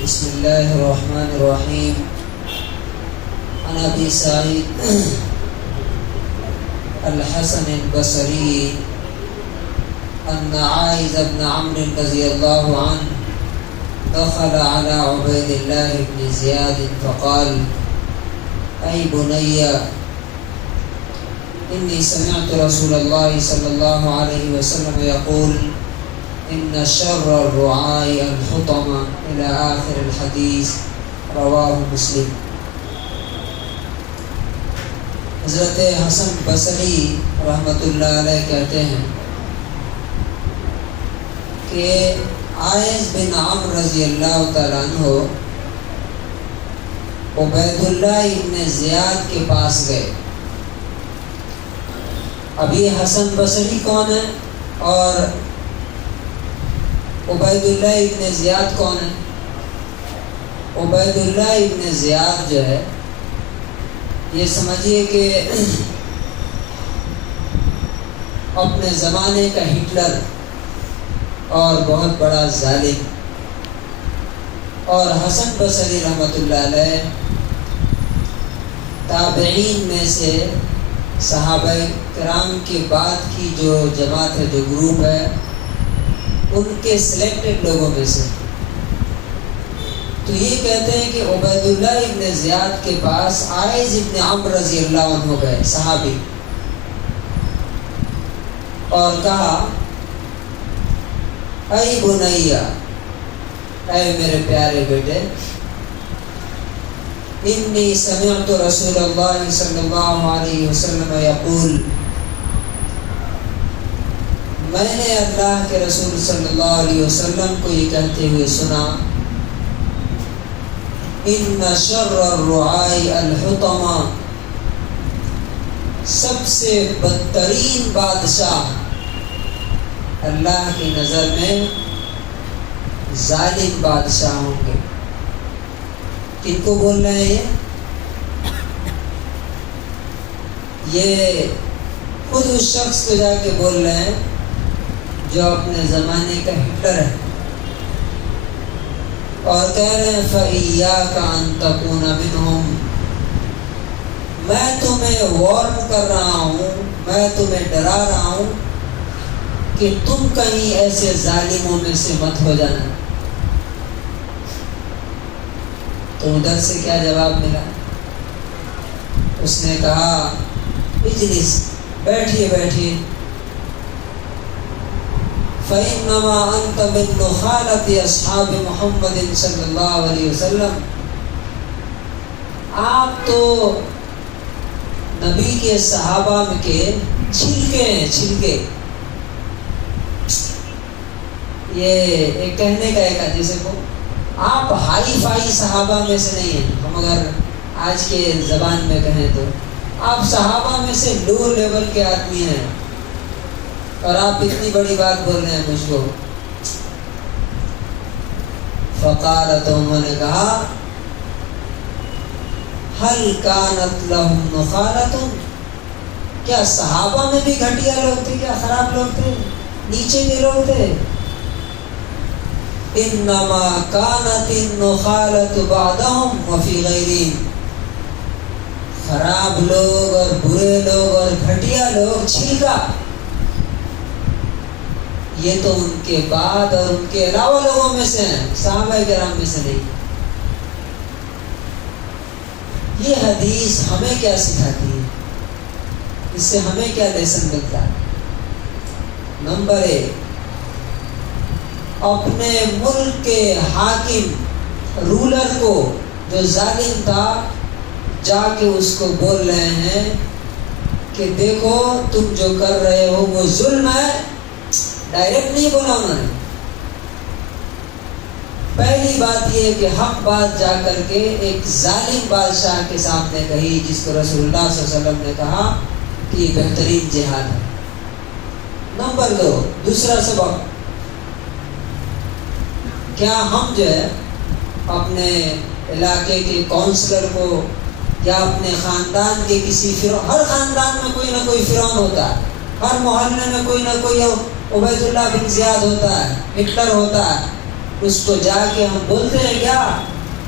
بسم الله الرحمن الرحيم. عن أبي سعيد الحسن البصري أن عائذ بن عمرو رضي الله عنه دخل على عبيد الله بن زياد فقال: أي بني، إني سمعت رسول الله صلى الله عليه وسلم يقول: إن شر الرعاء الحطمة إلى آخر الحديث. رواه مسلم. حضرت حسن بصری رحمۃ اللہ علیہ کہتے ہیں کہ عائذ بن عمرو رضی اللہ تعالیٰ عنہ عبید اللہ ابن زیاد کے پاس گئے. اب یہ حسن بصری کون ہے اور عبید اللہ ابن زیاد کون ہے؟ عبید اللہ ابن زیاد جو ہے، یہ سمجھیے کہ اپنے زمانے کا ہٹلر اور بہت بڑا ظالم، اور حسن بصری رحمۃ اللہ علیہ تابعین میں سے صحابہ کرام کے بعد کی جو جماعت ہے، جو گروپ ہے، ان کے سلیکٹڈ لوگوں میں سے. تو یہ کہتے ہیں کہ عبید اللہ ابن زیاد کے پاس عائذ ابن عمرو رضی اللہ عنہ گئے، صحابی، اور کہا: اے بنیا، اے میرے پیارے بیٹے، انی سمعت رسول اللہ صلی اللہ علیہ وسلم یقول، میں نے اللہ کے رسول صلی اللہ علیہ وسلم کو یہ کہتے ہوئے سنا: ان شر الرعاء الحطمہ، سب سے بدترین بادشاہ اللہ کی نظر میں ظالم بادشاہ ہوں گے. کن کو بول رہے ہیں یہ خود اس شخص کو جا کے بول رہے ہیں جو اپنے زمانے کا ہٹلر ہے، اور کہہ رہے ہیں: فَإِيَّاكَ أَن تَكُونَ مِنْهُمْ، میں تمہیں وارن کر رہا ہوں، میں تمہیں ڈرا رہا ہوں کہ تم کہیں ایسے ظالموں میں سے مت ہو جانا. تو ادھر سے کیا جواب ملا؟ اس نے کہا: اجلس، بیٹھیے بیٹھیے. فَإِنَّمَا أَنْتَ مِن نُخَالَةِ أَصْحَابِ مُحَمَّدٍ صلی اللہ علیہ وسلم، آپ تو نبی کے صحابہ میں کے چھلکے ہیں، چھلکے. یہ ایک کہنے کا ایک جیسے کو آپ ہائی فائی صحابہ میں سے نہیں ہیں. ہم اگر آج کے زبان میں کہیں تو آپ صحابہ میں سے لو لیول کے آدمی ہیں، اور آپ اتنی بڑی بات بول رہے ہیں مجھ کو. فقال، تو انہوں نے کہا: هل كانت لهم نخالة، کیا صحابہ میں بھی گھٹیا لوگ تھے؟ کیا خراب لوگ تھے؟ نیچے کے لوگ تھے؟ انما كانت النخالة بعدهم وفي غيرهم، خراب لوگ اور برے لوگ اور گھٹیا لوگ، چھلکا، یہ تو ان کے بعد اور ان کے علاوہ لوگوں میں سے ہیں، صحابہ کرام میں سے نہیں. یہ حدیث ہمیں کیا سکھاتی ہے؟ اس سے ہمیں کیا لیسن ملتا ہے؟ نمبر 1، اپنے ملک کے حاکم، رولر کو جو ظالم تھا، جا کے اس کو بول رہے ہیں کہ دیکھو تم جو کر رہے ہو وہ ظلم ہے. ڈائریکٹ نہیں بولا انہوں نے. پہلی بات یہ کہ حق بات جا کر کے ایک ظالم بادشاہ کے سامنے کہی، جس کو رسول اللہ صلی اللہ علیہ وسلم نے کہا کہ یہ بہترین جہاد ہے. نمبر 2، دوسرا سبق، کیا ہم جو ہے اپنے علاقے کے کونسلر کو یا اپنے خاندان کے کسی ہر خاندان میں کوئی نہ کوئی فرعون ہوتا ہے، ہر محلے میں کوئی نہ کوئی عبید اللہ بن زیاد ہوتا ہے، ہٹلر ہوتا ہے، اس کو جا کے ہم بولتے ہیں کیا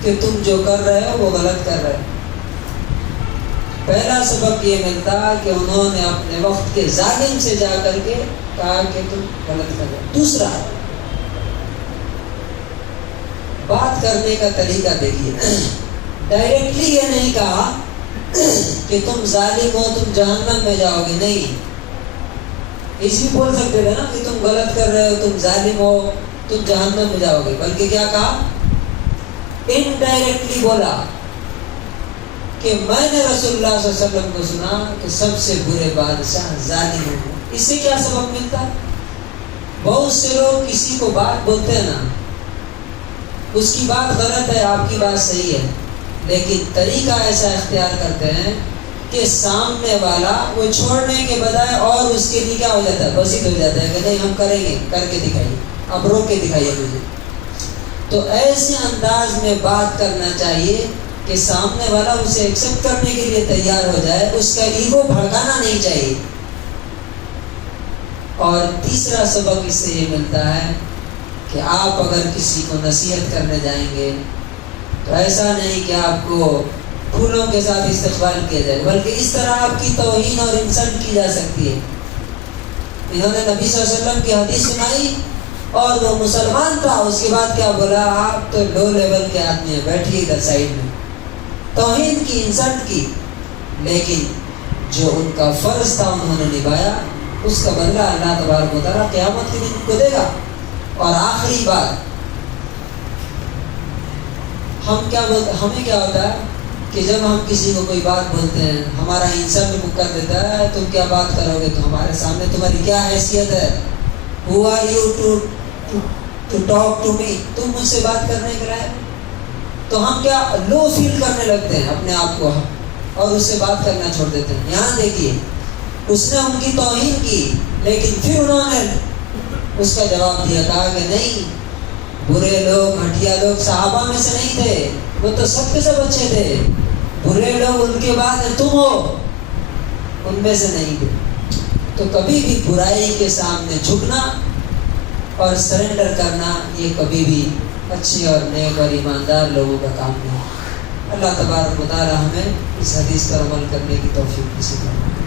کہ تم جو کر رہے ہو وہ غلط کر رہے ہو۔ پہلا سبق یہ ملتا کہ انہوں نے اپنے وقت کے ظالم سے جا کر کے کہا کہ تم غلط کر رہے ہو۔ دوسرا بات کرنے کا طریقہ دیکھیے، ڈائریکٹلی یہ نہیں کہا کہ تم ظالم ہو، تم جہنم میں جاؤ گے، نہیں، اسی بول سکتے تھے نا کہ تم غلط کر رہے ہو، تم ظالم ہو، تم جہنم میں جاؤ گے، بلکہ کیا کہا؟ انڈائریکٹلی بولا کہ میں نے رسول اللہ صلی اللہ علیہ وسلم کو سنا کہ سب سے برے بادشاہ ظالم ہیں۔ اس سے کیا سبق ملتا؟ بہت سے لوگ کسی کو بات بولتے ہیں نا، اس کی بات غلط ہے، آپ کی بات صحیح ہے، لیکن طریقہ ایسا اختیار کرتے ہیں کہ سامنے والا وہ چھوڑنے کے بجائے اور اس کے لیے کیا ہو جاتا ہے؟ بسیط ہو جاتا ہے کہ نہیں ہم کریں گے، کر کے دکھائیے، اب روک کے دکھائیے مجھے۔ تو ایسے انداز میں بات کرنا چاہیے کہ سامنے والا اسے ایکسپٹ کرنے کے لیے تیار ہو جائے، اس کا ایگو بھڑکانا نہیں چاہیے۔ اور تیسرا سبق اس سے یہ ملتا ہے کہ آپ اگر کسی کو نصیحت کرنے جائیں گے تو ایسا نہیں کہ آپ کو پھولوں کے ساتھ استقبال کیا جائے، بلکہ اس طرح آپ کی توہین اور انسلٹ کی جا سکتی ہے۔ انہوں نے نبی صلی اللہ علیہ وسلم کی حدیث سنائی اور وہ مسلمان تھا، اس کے بعد کیا بولا؟ آپ تو لو لیول کے آدمی ہیں، بیٹھیے ادھر سائڈ میں۔ توہین کی، انسلٹ کی، لیکن جو ان کا فرض تھا انہوں نے نبھایا، اس کا بدلہ اللہ تبارک و تعالیٰ قیامت کے دن کو دے گا۔ اور آخری بات، ہمیں کیا ہوتا ہے کہ جب ہم کسی کو کوئی بات بولتے ہیں، ہمارا انسلٹ کر دیتا ہے، تم کیا بات کرو گے، تو ہمارے سامنے تمہاری کیا حیثیت ہے؟ Who are you to talk to me؟ تم مجھ سے بات کرنے کے لائق؟ تو ہم کیا لو فیل کرنے لگتے ہیں اپنے آپ کو اور اس سے بات کرنا چھوڑ دیتے ہیں۔ یہاں دیکھیے، اس نے ان کی توہین کی، لیکن پھر انہوں نے اس کا جواب دیا، کہا کہ نہیں، برے لوگ، گھٹیا لوگ صحابہ میں سے نہیں تھے، وہ تو سب کے سب اچھے تھے، برے لوگ ان کے بعد تم ہو، ان میں سے نہیں تھے۔ تو کبھی بھی برائی کے سامنے جھکنا اور سرنڈر کرنا یہ کبھی بھی اچھے اور نیک اور ایماندار لوگوں کا کام نہیں۔ اللہ تبارک و تعالی ہمیں اس حدیث پر عمل کرنے کی توفیق نصیب فرمائے۔